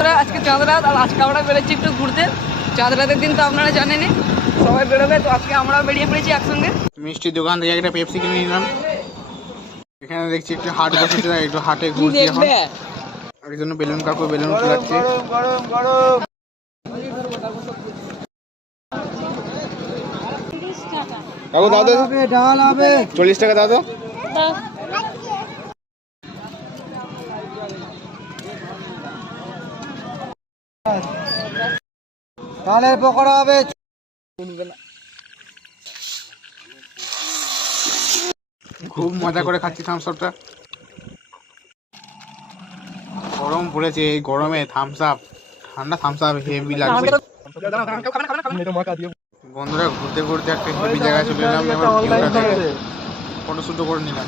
আজকে চাঁদ রাত, আর আজকে আমরা বেরোচ্ছি একটু ঘুরতে। চাঁদ রাতের দিন তো আপনারা জানেনই, সবাই বেরোবে, তো আজকে আমরাও বেরিয়ে পড়েছি একসঙ্গে। মিষ্টির দোকান থেকে একটা পেপসি কিনে নিলাম। এখানে দেখছি একটু হাট বসেছে, একটু হাটে ঘুরছি এখন। আর জন্য বেলুন কাকু বেলুন ফুলাচ্ছে। কাকু দাও তো, ডাল হবে 40 টাকা দাও তো। ডালের পকোড়া হবে। খুব মজা করে খাচ্ছি থামস আপটা। গরম পড়েছে, এই গরমে থামস আপ, ঠান্ডা থামস আপ হেভি লাগছে। বন্ধুরা ঘুরতে ঘুরতে একটা হেভি জায়গায় চলে এলাম, এবার ভিউটা দেখো, ফটো শুটও করে নিলাম।